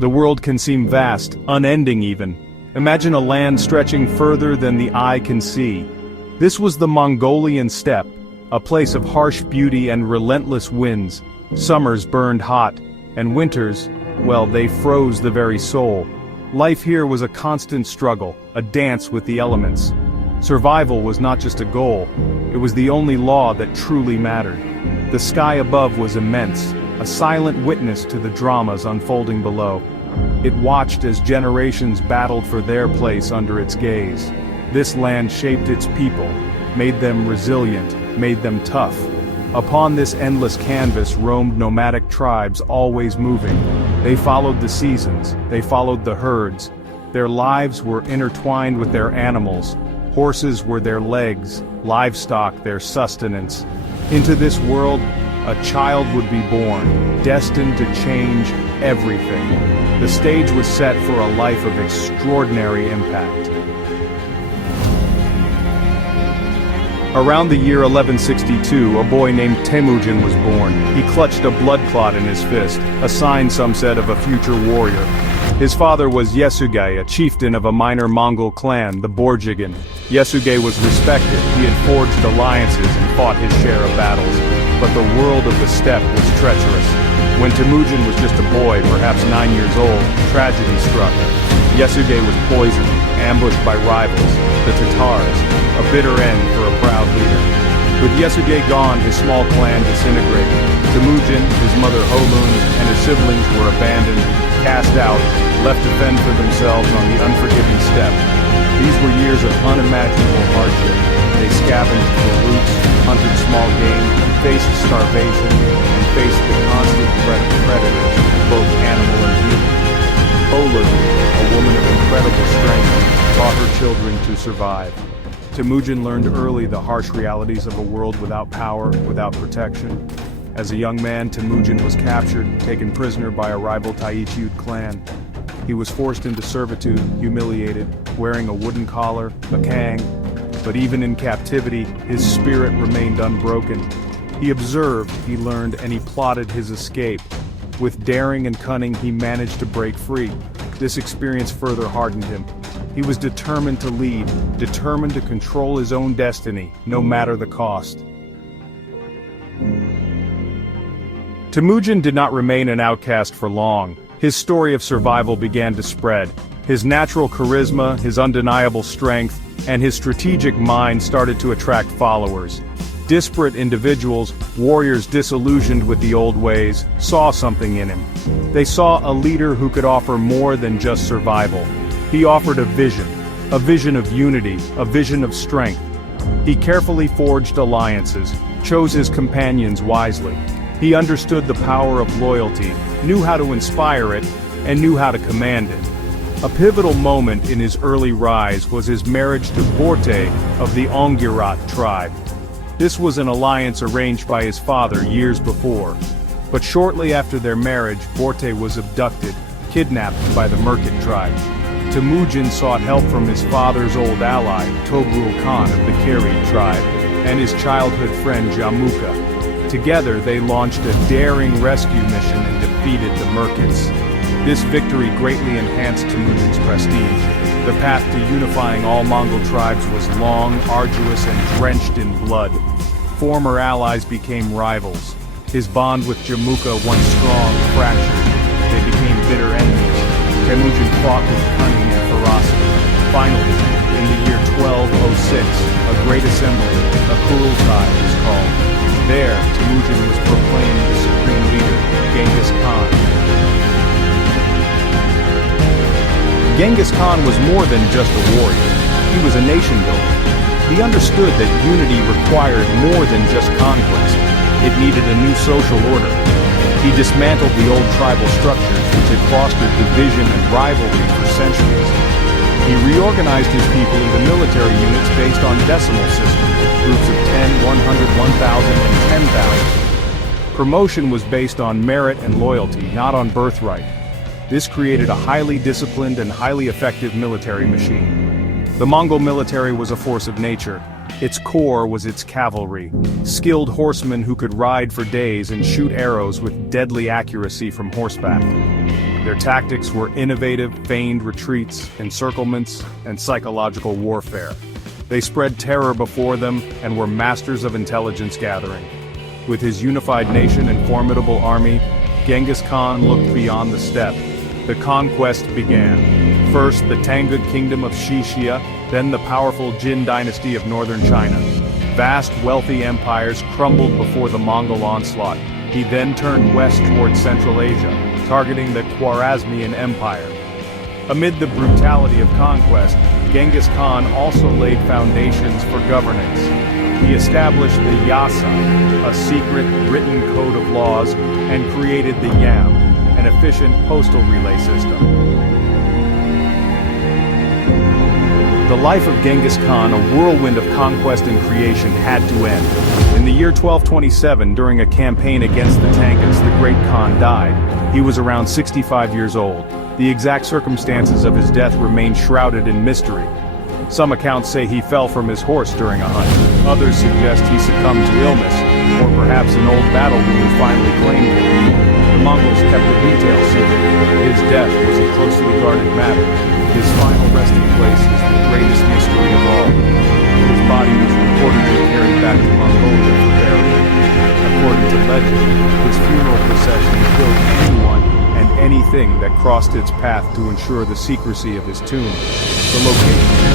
The world can seem vast, unending even. Imagine a land stretching further than the eye can see. This was the Mongolian steppe, a place of harsh beauty and relentless winds. Summers burned hot, and winters, well, they froze the very soul. Life here was a constant struggle, a dance with the elements. Survival was not just a goal, it was the only law that truly mattered. The sky above was immense, a silent witness to the dramas unfolding below. It watched as generations battled for their place under its gaze. This land shaped its people, made them resilient, made them tough. Upon this endless canvas roamed nomadic tribes, always moving. They followed the seasons, they followed the herds. Their lives were intertwined with their animals. Horses were their legs, livestock their sustenance. Into this world, a child would be born, destined to change everything. The stage was set for a life of extraordinary impact. Around the year 1162, a boy named Temujin was born. He clutched a blood clot in his fist, a sign, some said, of a future warrior. His father was Yesugei, a chieftain of a minor Mongol clan, the Borjigin. Yesugei was respected, he had forged alliances and fought his share of battles. But the world of the steppe was treacherous. When Temujin was just a boy, perhaps 9 years old, tragedy struck. Yesugei was poisoned, ambushed by rivals, the Tatars, a bitter end for a proud leader. With Yesugei gone, his small clan disintegrated. Temujin, his mother Holun, and his siblings were abandoned, cast out, left to fend for themselves on the unforgiving steppe. These were years of unimaginable hardship. They scavenged for roots, hunted small game, faced starvation, and faced the constant threat of predators, both animal and human. Holun, a woman of incredible strength, taught her children to survive. Temujin learned early the harsh realities of a world without power, without protection. As a young man, Temujin was captured, taken prisoner by a rival Taichud clan. He was forced into servitude, humiliated, wearing a wooden collar, a kang. But even in captivity, his spirit remained unbroken. He observed, he learned, and he plotted his escape. With daring and cunning, he managed to break free. This experience further hardened him. He was determined to lead, determined to control his own destiny, no matter the cost. Temujin did not remain an outcast for long. His story of survival began to spread. His natural charisma, his undeniable strength, and his strategic mind started to attract followers. Disparate individuals, warriors disillusioned with the old ways, saw something in him. They saw a leader who could offer more than just survival. He offered a vision of unity, a vision of strength. He carefully forged alliances, chose his companions wisely. He understood the power of loyalty, knew how to inspire it, and knew how to command it. A pivotal moment in his early rise was his marriage to Borte of the Ongirat tribe. This was an alliance arranged by his father years before. But shortly after their marriage, Borte was abducted, kidnapped by the Merkit tribe. Temujin sought help from his father's old ally, Tobrul Khan of the Kirid tribe, and his childhood friend Jamuka. Together they launched a daring rescue mission and defeated the Merkits. This victory greatly enhanced Temujin's prestige. The path to unifying all Mongol tribes was long, arduous, and drenched in blood. Former allies became rivals. His bond with Jamuka, once strong, fractured. They became bitter enemies. Temujin fought with cunning and ferocity. Finally, in the year 1206, a great assembly, a Kurultai, was called. There, Temujin was proclaimed the supreme leader, Genghis Khan. Genghis Khan was more than just a warrior. He was a nation builder. He understood that unity required more than just conquest. It needed a new social order. He dismantled the old tribal structures which had fostered division and rivalry for centuries. He reorganized his people into military units based on decimal systems, groups of 10, 100, 1,000, and 10,000. Promotion was based on merit and loyalty, not on birthright. This created a highly disciplined and highly effective military machine. The Mongol military was a force of nature. Its core was its cavalry, skilled horsemen who could ride for days and shoot arrows with deadly accuracy from horseback. Their tactics were innovative, feigned retreats, encirclements, and psychological warfare. They spread terror before them and were masters of intelligence gathering. With his unified nation and formidable army, Genghis Khan looked beyond the steppe. The conquest began. First, the Tangut kingdom of Shishia, then the powerful Jin dynasty of northern China. Vast, wealthy empires crumbled before the Mongol onslaught. He then turned west toward Central Asia, targeting the Khwarezmian Empire. Amid the brutality of conquest, Genghis Khan also laid foundations for governance. He established the Yasa, a secret, written code of laws, and created the Yam, an efficient postal relay system. The life of Genghis Khan, a whirlwind of conquest and creation, had to end. In the year 1227, during a campaign against the Tanguts, the great Khan died. He was around 65 years old. The exact circumstances of his death remain shrouded in mystery. Some accounts say he fell from his horse during a hunt. Others suggest he succumbed to illness, or perhaps an old battle wound finally claimed him. The Mongols kept the details secret. His death was a closely guarded matter. His final resting place is the greatest mystery of all. His body was reportedly carried back to Mongolia for burial. According to legend, his funeral procession killed anyone and anything that crossed its path to ensure the secrecy of his tomb. The location